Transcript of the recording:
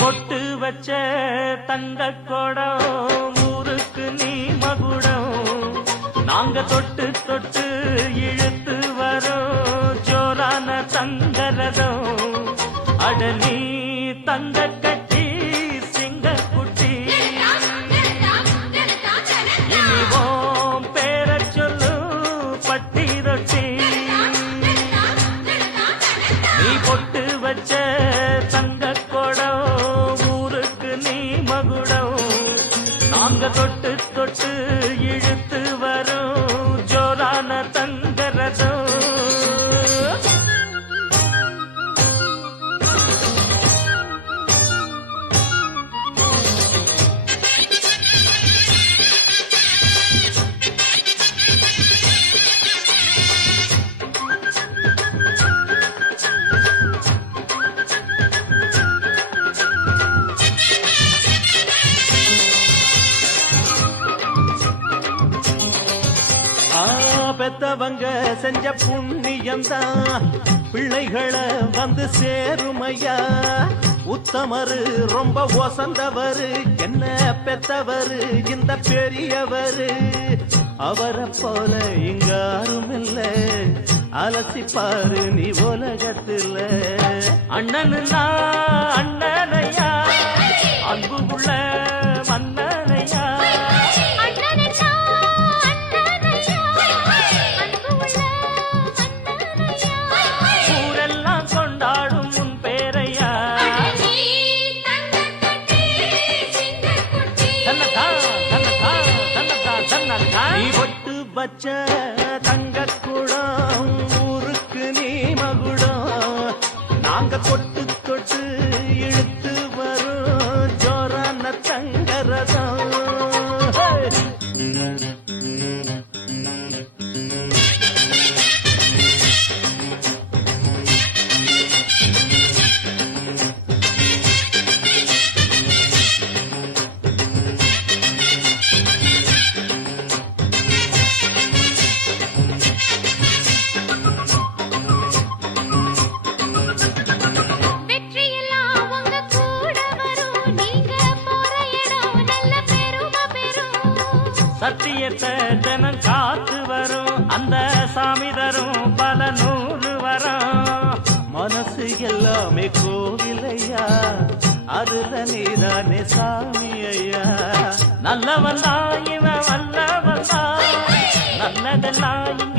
பொட்டு வச்ச தங்க கொடம் ஊருக்கு நீ மகுடம் நாங்க தொட்டு தொட்டு இழுத்து வரோம் ஜோரான தங்கரதம் அடலி தங்க கட்டி சிங்க குட்டி இனிவோம் பேர சொல்லு பட்டி ரொட்டி நீ பொட்டு வச்ச தங்க கொடம் ஊருக்கு நீ மகுடம் நாங்க தொட்டு தொட்டு இழுத்து வரும் ஜோரான தங்கரதம் பெத்தவங்க செஞ்ச புண்ணியம்தான் பிள்ளைகளை வந்து சேருமையா உத்தமரு ரொம்ப ஒசந்தவரு என்ன பெத்தவரு இந்த பெரியவரு அவரை போல இங்க யாரும் இல்ல அலசிப்பாரு நீ உலகத்துல அண்ணனுன்னா அண்ணனையா அன்பு உள்ள மன்னனையா வச்ச தங்க குடம் ஊருக்கு நீ மகுடம் நாங்க தொட்டு தொட்டு இழுத்து வரும் ஜோரான தங்கரதம் சத்தியத்தை தினம் காத்து வரும் அந்த சாமி தரும் பல நூறு வரும் மனசு எல்லாமே கோவிலையா அதுல நீதானே சாமி ஐயா நல்லவன் தான் இவன் வல்லவன் தான் நல்லதெல்லாம்